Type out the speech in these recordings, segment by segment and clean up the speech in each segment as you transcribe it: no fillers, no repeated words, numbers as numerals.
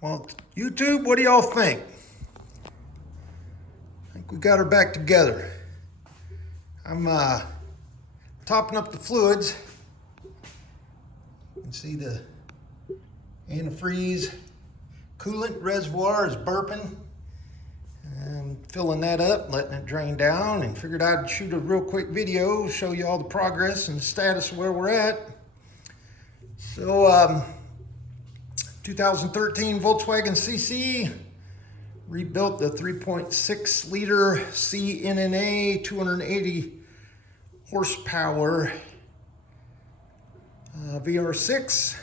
Well, YouTube, what do y'all think? I think we got her back together. I'm topping up the fluids. You can see the antifreeze coolant reservoir is burping. I'm filling that up, letting it drain down, and figured I'd shoot a real quick video, show you all the progress and the status of where we're at. So, 2013 Volkswagen CC, rebuilt the 3.6 liter CNNA 280 horsepower VR6.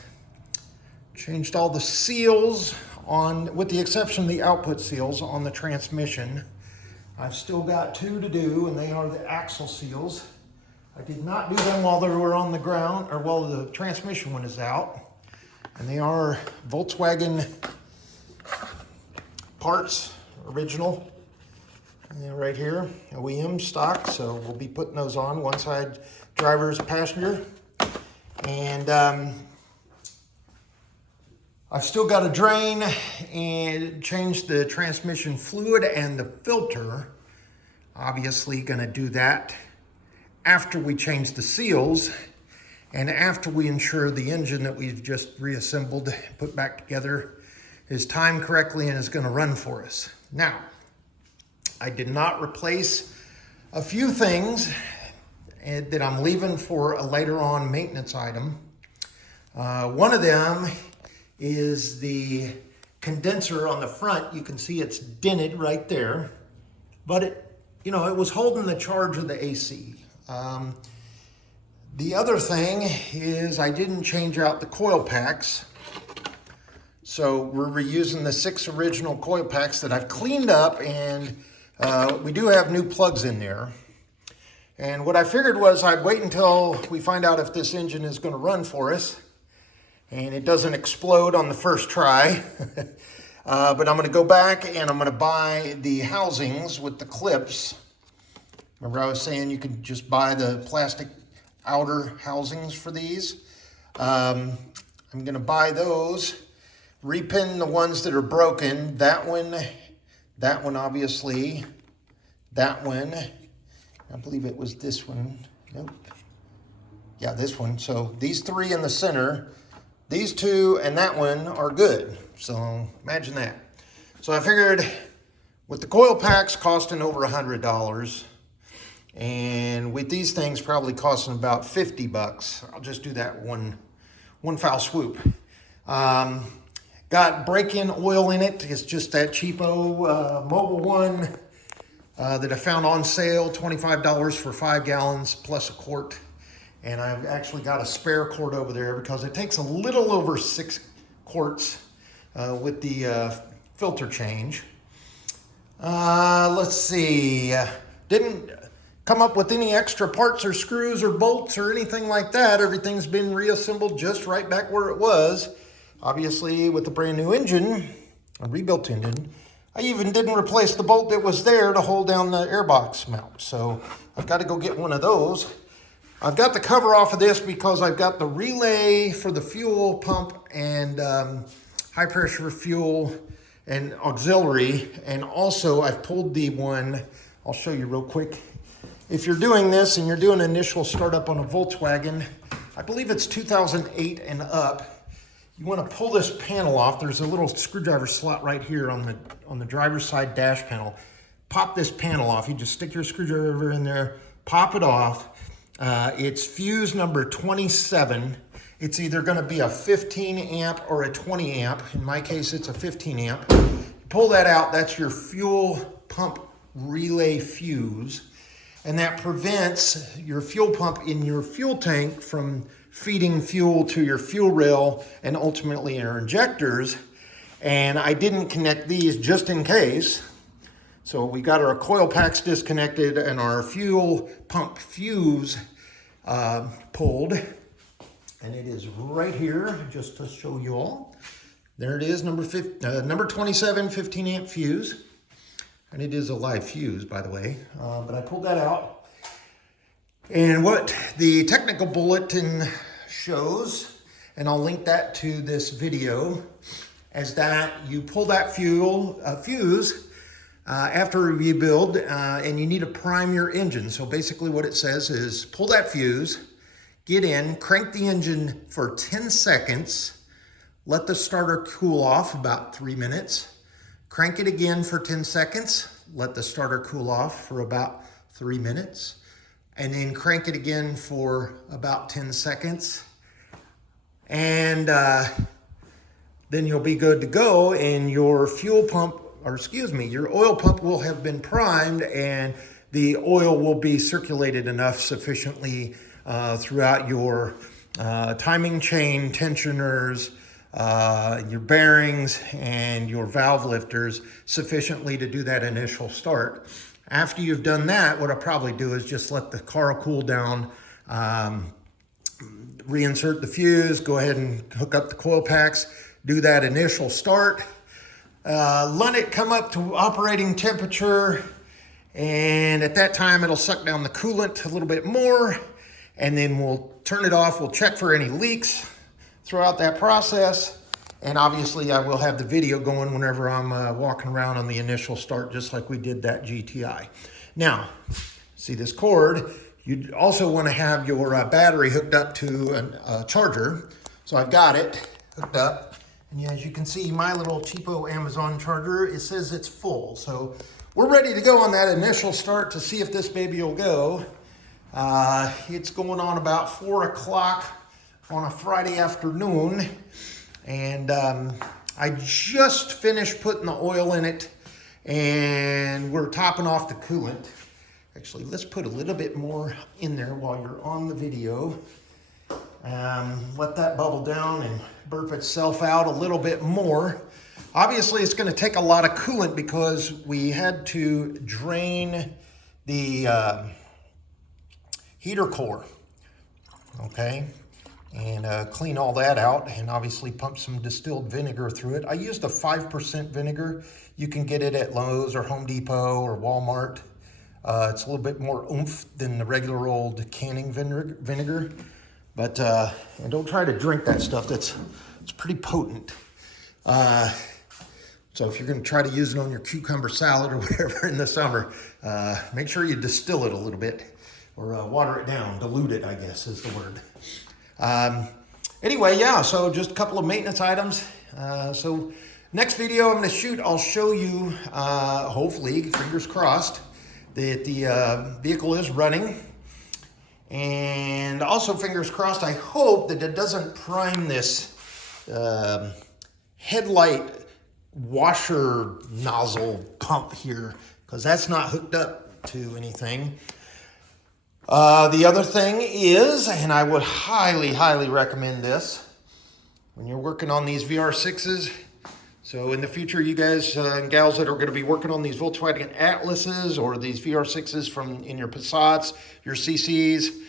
Changed all the seals on, with the exception of the output seals on the transmission. I've still got two to do, and they are the axle seals. I did not do them while they were on the ground, or while the transmission one is out. And they are Volkswagen parts, original. And they're right here, OEM stock, so we'll be putting those on, one side driver's passenger. And I've still got to drain and change the transmission fluid and the filter. Obviously gonna do that after we change the seals and after we ensure the engine that we've just reassembled, put back together, is timed correctly and is gonna run for us. Now, I did not replace a few things that I'm leaving for a later on maintenance item. One of them is the condenser on the front. You can see it's dented right there, but it was holding the charge of the AC. The other thing is I didn't change out the coil packs. So we're reusing the 6 original coil packs that I've cleaned up, and we do have new plugs in there. And what I figured was I'd wait until we find out if this engine is going to run for us and it doesn't explode on the first try. But I'm going to go back and I'm going to buy the housings with the clips. Remember I was saying you could just buy the plastic outer housings for these. I'm going to buy those, repin the ones that are broken. That one obviously, that one, I believe it was this one. Nope. Yeah, this one. So these 3 in the center, these 2 and that one are good. So imagine that. So I figured with the coil packs costing over $100, and with these things probably costing about 50 bucks, I'll just do that one foul swoop. Got break-in oil in it. It's just that cheapo Mobil one that I found on sale, $25 for 5 gallons plus a quart. And I've actually got a spare quart over there because it takes a little over 6 quarts with the filter change. Let's see, didn't come up with any extra parts or screws or bolts or anything like that. Everything's been reassembled just right back where it was. Obviously with a brand new engine, a rebuilt engine. I even didn't replace the bolt that was there to hold down the airbox mount. So I've got to go get one of those. I've got the cover off of this because I've got the relay for the fuel pump and high pressure fuel and auxiliary. And also I've pulled the one, I'll show you real quick. If you're doing this and you're doing an initial startup on a Volkswagen, I believe it's 2008 and up, you want to pull this panel off. There's a little screwdriver slot right here on the driver's side dash panel. Pop this panel off. You just stick your screwdriver in there, pop it off. It's fuse number 27. It's either going to be a 15 amp or a 20 amp. In my case, it's a 15 amp. Pull that out. That's your fuel pump relay fuse. And that prevents your fuel pump in your fuel tank from feeding fuel to your fuel rail and ultimately your injectors. And I didn't connect these just in case. So we got our coil packs disconnected and our fuel pump fuse pulled. And it is right here, just to show you all. There it is, number 27, 15 amp fuse. And it is a live fuse, by the way. But I pulled that out. And what the technical bulletin shows, and I'll link that to this video, as that you pull that fuse after you build, and you need to prime your engine. So basically what it says is pull that fuse, get in, crank the engine for 10 seconds, let the starter cool off about 3 minutes, crank it again for 10 seconds, let the starter cool off for about 3 minutes, and then crank it again for about 10 seconds. And then you'll be good to go, and your fuel pump, or excuse me, your oil pump will have been primed, and the oil will be circulated enough sufficiently throughout your timing chain, tensioners, your bearings, and your valve lifters sufficiently to do that initial start. After you've done that, what I'll probably do is just let the car cool down, reinsert the fuse, go ahead and hook up the coil packs, do that initial start, let it come up to operating temperature, and at that time it'll suck down the coolant a little bit more, and then we'll turn it off. We'll check for any leaks throughout that process, and obviously I will have the video going whenever I'm walking around on the initial start, just like we did that GTI. Now, see this cord, you also want to have your battery hooked up to a charger. So I've got it hooked up, and as you can see, my little cheapo Amazon charger, it says it's full. So we're ready to go on that initial start to see if this baby will go. It's going on about 4 o'clock on a Friday afternoon, and I just finished putting the oil in it, and we're topping off the coolant. Actually, let's put a little bit more in there while you're on the video. Let that bubble down and burp itself out a little bit more. Obviously, it's going to take a lot of coolant because we had to drain the heater core, okay, and clean all that out, and obviously pump some distilled vinegar through it. I used a 5% vinegar. You can get it at Lowe's or Home Depot or Walmart. It's a little bit more oomph than the regular old canning vinegar, but and don't try to drink that stuff. It's pretty potent. So if you're going to try to use it on your cucumber salad or whatever in the summer, make sure you distill it a little bit, or water it down, dilute it, I guess is the word. Anyway, yeah, so just a couple of maintenance items. So next video I'm going to shoot, I'll show you, hopefully, fingers crossed, that the vehicle is running. And also, fingers crossed, I hope that it doesn't prime this headlight washer nozzle pump here, because that's not hooked up to anything. The other thing is, and I would highly, highly recommend this when you're working on these VR6s. So in the future, you guys and gals that are going to be working on these Volkswagen Atlases or these VR6s in your Passats, your CCs,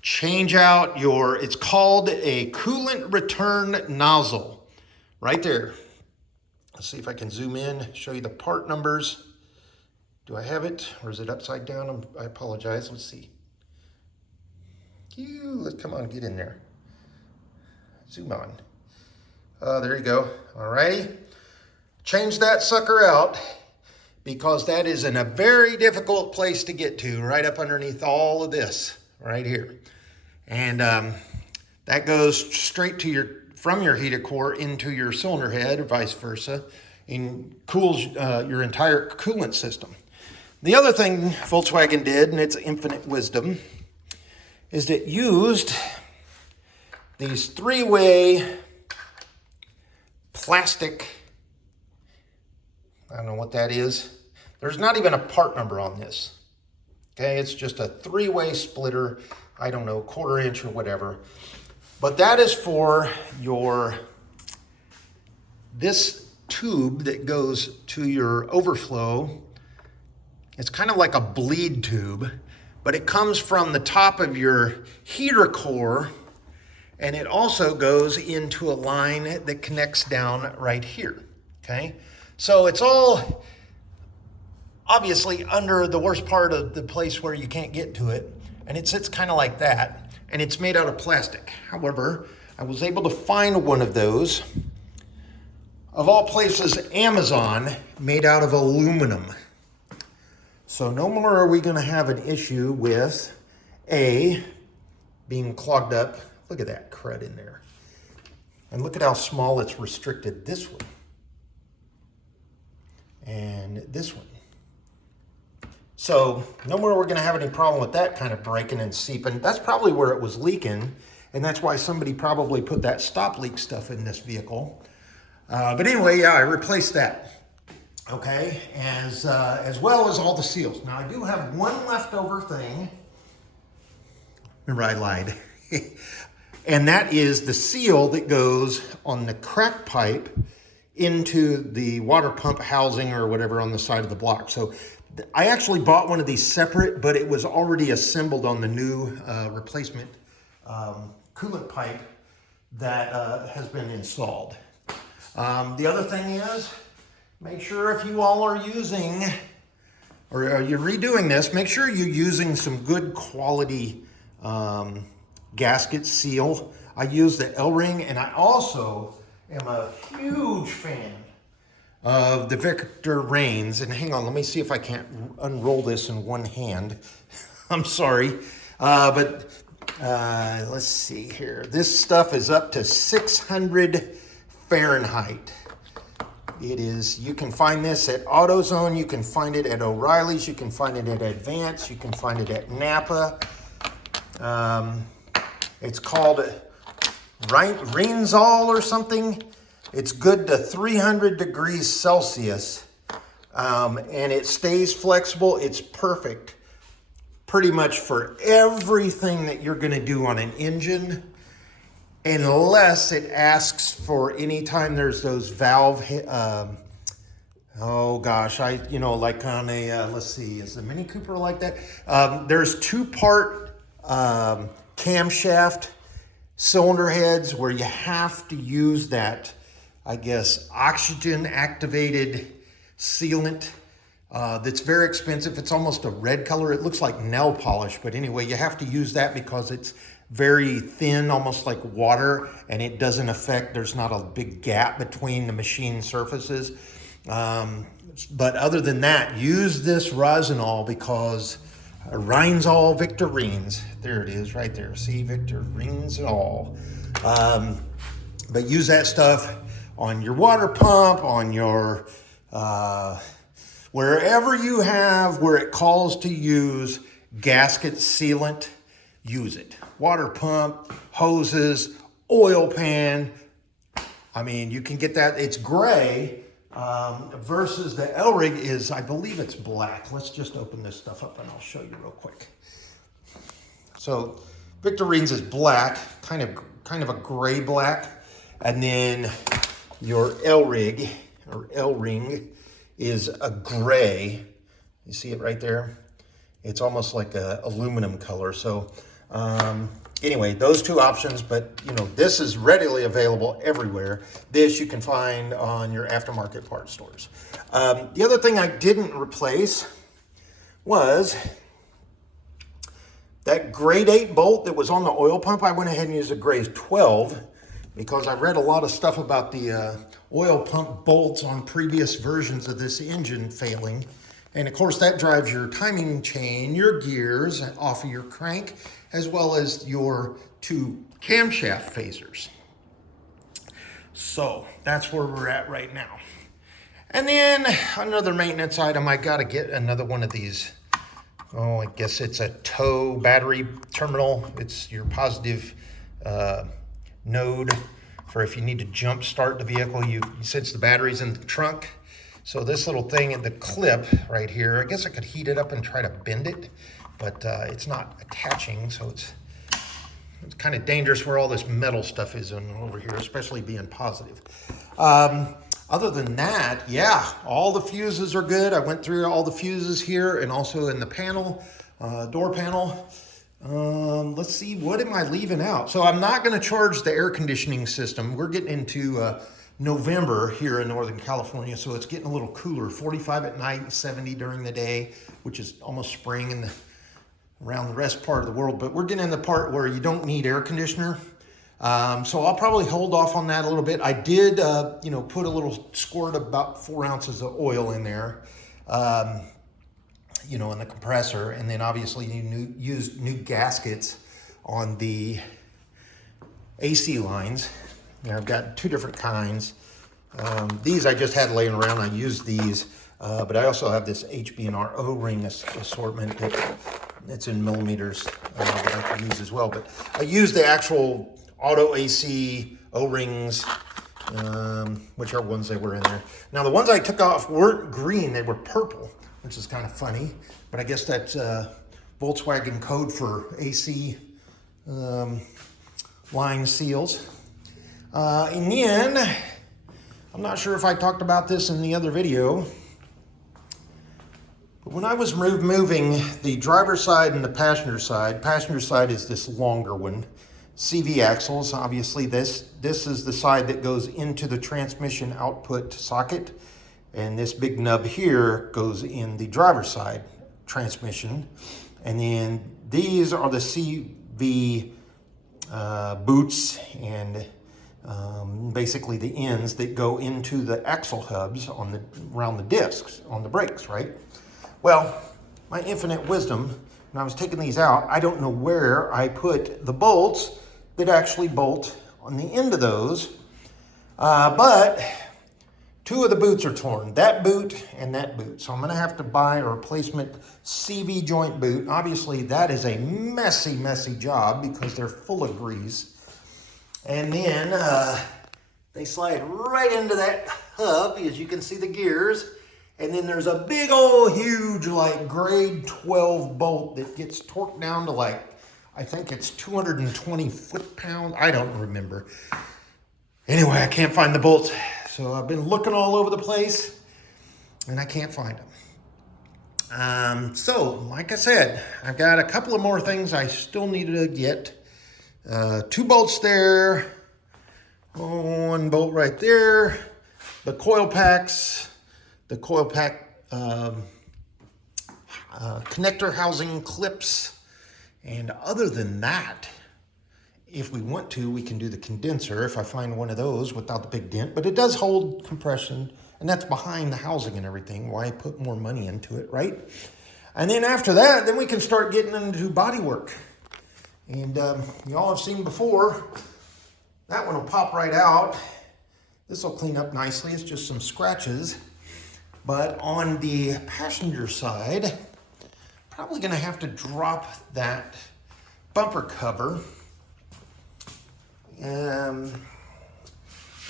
change out it's called a coolant return nozzle right there. Let's see if I can zoom in, show you the part numbers. Do I have it, or is it upside down? I apologize. Let's see. Let's come on, get in there. Zoom on. There you go. All righty. Change that sucker out, because that is in a very difficult place to get to, right up underneath all of this right here. And that goes straight to from your heater core into your cylinder head, or vice versa, and cools your entire coolant system. The other thing Volkswagen did, and it's infinite wisdom, is it used these 3-way plastic, I don't know what that is. There's not even a part number on this. Okay, it's just a 3-way splitter, I don't know, 1/4 inch or whatever. But that is for this tube that goes to your overflow. It's kind of like a bleed tube, but it comes from the top of your heater core, and it also goes into a line that connects down right here, okay? So it's all obviously under the worst part of the place where you can't get to it, and it sits kind of like that, and it's made out of plastic. However, I was able to find one of those of all places, Amazon, made out of aluminum. So no more are we gonna have an issue with being clogged up. Look at that crud in there. And look at how small it's restricted this one. And this one. So no more we're gonna have any problem with that kind of breaking and seeping. That's probably where it was leaking, and that's why somebody probably put that stop leak stuff in this vehicle. But anyway, yeah, I replaced that. Okay, as well as all the seals. Now I do have one leftover thing. Remember, I lied. And that is the seal that goes on the crack pipe into the water pump housing or whatever on the side of the block. So I actually bought one of these separate, but it was already assembled on the new replacement coolant pipe that has been installed. The other thing is, make sure if you all are using, or are you redoing this, make sure you're using some good quality gasket seal. I use the L-ring, and I also am a huge fan of the Victor Reigns. And hang on, let me see if I can't unroll this in one hand. I'm sorry, but let's see here. This stuff is up to 600 Fahrenheit. It is, you can find this at AutoZone, you can find it at O'Reilly's, you can find it at Advance, you can find it at Napa. It's called Reinzol or something. It's good to 300 degrees Celsius, and it stays flexible. It's perfect pretty much for everything that you're gonna do on an engine, unless it asks for any time there's those valve, oh gosh, like on a, let's see, is the Mini Cooper like that? There's two-part camshaft cylinder heads where you have to use that, I guess, oxygen activated sealant that's very expensive. It's almost a red color. It looks like nail polish, but anyway, you have to use that because it's very thin, almost like water, and it doesn't affect, there's not a big gap between the machine surfaces. But other than that, use this Rosinol because Reinzol Victor Reigns. There it is right there. See, Victor Reinzol. But use that stuff on your water pump, on your, wherever you have where it calls to use gasket sealant, use it. Water pump, hoses, oil pan. I mean, you can get that. It's gray versus the L-rig is, I believe it's black. Let's just open this stuff up and I'll show you real quick. So Victor Reigns is black, kind of a gray black. And then your L-rig or L-ring is a gray. You see it right there? It's almost like a aluminum color. So anyway, those two options, but this is readily available everywhere. This you can find on your aftermarket parts stores. The other thing I didn't replace was that grade 8 bolt that was on the oil pump. I went ahead and used a grade 12 because I read a lot of stuff about the oil pump bolts on previous versions of this engine failing. And of course that drives your timing chain, your gears off of your crank, as well as your two camshaft phasers. So that's where we're at right now. And then another maintenance item, I gotta get another one of these. Oh, I guess it's a tow battery terminal. It's your positive node for if you need to jump start the vehicle. Since the battery's in the trunk. So this little thing in the clip right here, I guess I could heat it up and try to bend it, but it's not attaching, so it's kind of dangerous where all this metal stuff is over here, especially being positive. Other than that, yeah, all the fuses are good. I went through all the fuses here and also in the panel, door panel. Let's see, what am I leaving out? So I'm not gonna charge the air conditioning system. We're getting into November here in Northern California, so it's getting a little cooler, 45 at night, 70 during the day, which is almost spring around the rest part of the world. But we're getting in the part where you don't need air conditioner. So I'll probably hold off on that a little bit. I did, you know, put a little squirt of about 4 ounces of oil in there, you know, in the compressor. And then obviously you used new gaskets on the AC lines. You know, I've got 2 different kinds. These I just had laying around. I used these, but I also have this HB&R O-ring assortment it's in millimeters that I can use as well. But I used the actual auto AC O-rings, whichever ones they were in there. Now the ones I took off weren't green, they were purple, which is kind of funny, but I guess that's Volkswagen code for AC line seals. And then, I'm not sure if I talked about this in the other video, but when I was moving the driver's side and the passenger side is this longer one, CV axles. Obviously this is the side that goes into the transmission output socket, and this big nub here goes in the driver's side transmission. And then these are the CV boots and basically the ends that go into the axle hubs around the discs on the brakes, right? Well, my infinite wisdom, when I was taking these out, I don't know where I put the bolts that actually bolt on the end of those, but 2 of the boots are torn, that boot and that boot. So I'm gonna have to buy a replacement CV joint boot. Obviously that is a messy, messy job because they're full of grease. And then they slide right into that hub, as you can see the gears. And then there's a big old huge like grade 12 bolt that gets torqued down to like, I think it's 220 foot-pounds. I don't remember. Anyway, I can't find the bolts. So I've been looking all over the place and I can't find them. So like I said, I've got a couple of more things I still needed to get. 2 bolts there, 1 bolt right there, the coil packs, the coil pack connector housing clips, and other than that, if we want to, we can do the condenser if I find one of those without the big dent, but it does hold compression, and that's behind the housing and everything. Why put more money into it, right? And then after that, then we can start getting into body work. And y'all have seen before, that one will pop right out. This will clean up nicely. It's just some scratches. But on the passenger side, probably gonna have to drop that bumper cover. Let's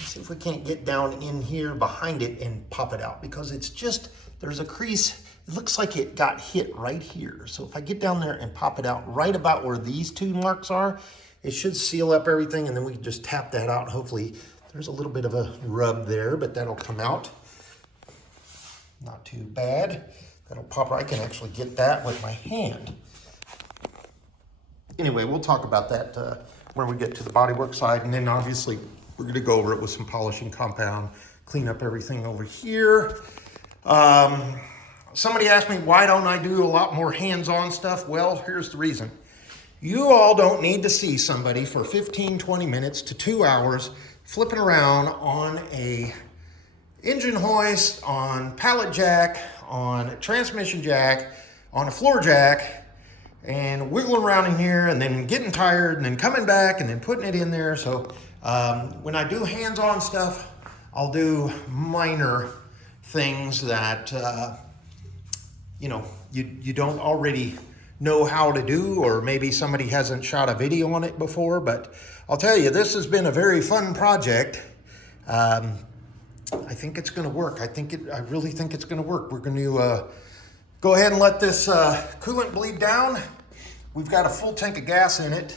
see if we can't get down in here behind it and pop it out, because it's just, there's a crease. It looks like it got hit right here. So if I get down there and pop it out right about where these 2 marks are, it should seal up everything, and then we can just tap that out. Hopefully there's a little bit of a rub there, but that'll come out. Not too bad. That'll pop. I can actually get that with my hand. Anyway, we'll talk about that when we get to the bodywork side, and then obviously we're going to go over it with some polishing compound, clean up everything over here. Somebody asked me, why don't I do a lot more hands-on stuff? Well, here's the reason. You all don't need to see somebody for 15, 20 minutes to 2 hours flipping around on a engine hoist, on pallet jack, on a transmission jack, on a floor jack, and wiggling around in here and then getting tired and then coming back and then putting it in there. So when I do hands-on stuff, I'll do minor things that you know, you don't already know how to do, or maybe somebody hasn't shot a video on it before. But I'll tell you, this has been a very fun project. I think it's going to work. I really think it's going to work. We're going to go ahead and let this coolant bleed down. We've got a full tank of gas in it.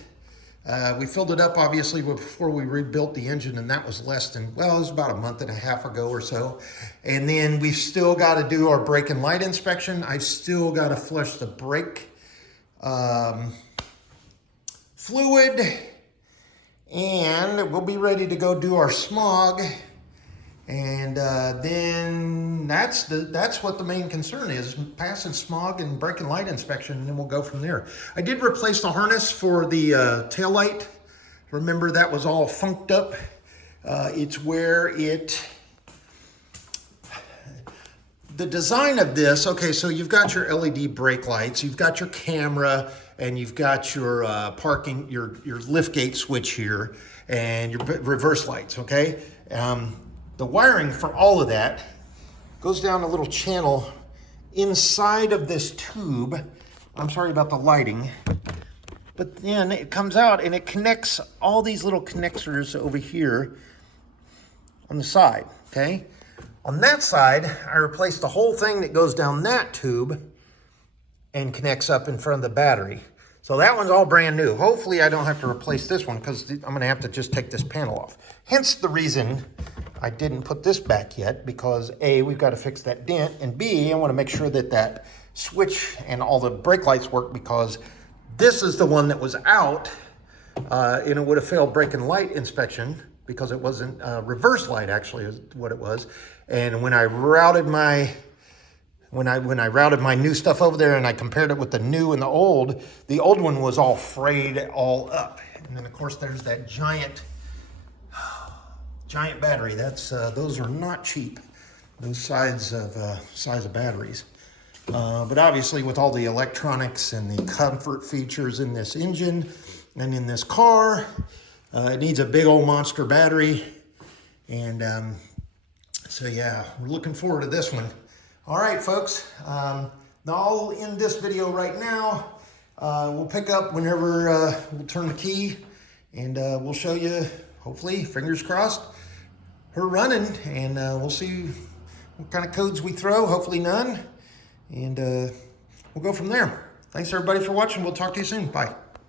We filled it up obviously before we rebuilt the engine, and that was less than, well, it was about a month and a half ago or so. And then we've still got to do our brake and light inspection. I've still got to flush the brake fluid, and we'll be ready to go do our smog. And then that's what the main concern is, passing smog and brake and light inspection, and then we'll go from there. I did replace the harness for the taillight, Remember, that was all funked up. It's where the design of this, okay, so you've got your LED brake lights, you've got your camera, and you've got your parking, your lift gate switch here, and your reverse lights, okay? The wiring for all of that goes down a little channel inside of this tube. I'm sorry about the lighting. But then it comes out and it connects all these little connectors over here on the side, okay? On that side, I replaced the whole thing that goes down that tube and connects up in front of the battery. So that one's all brand new. Hopefully I don't have to replace this one because I'm gonna have to just take this panel off. Hence the reason I didn't put this back yet, because A, we've got to fix that dent, and B, I wanna make sure that that switch and all the brake lights work, because this is the one that was out and it would have failed brake and light inspection because it wasn't reverse light, actually is what it was. And when I routed my when I routed my new stuff over there and I compared it with the new and the old one was all frayed all up. And then of course there's that giant battery. That's those are not cheap. Those size of batteries. But obviously with all the electronics and the comfort features in this engine and in this car, it needs a big old monster battery. And so yeah, we're looking forward to this one. All right, folks, now I'll end this video right now. We'll pick up whenever we'll turn the key, and we'll show you, hopefully, fingers crossed, her running, and we'll see what kind of codes we throw, hopefully none. And we'll go from there. Thanks everybody for watching. We'll talk to you soon. Bye.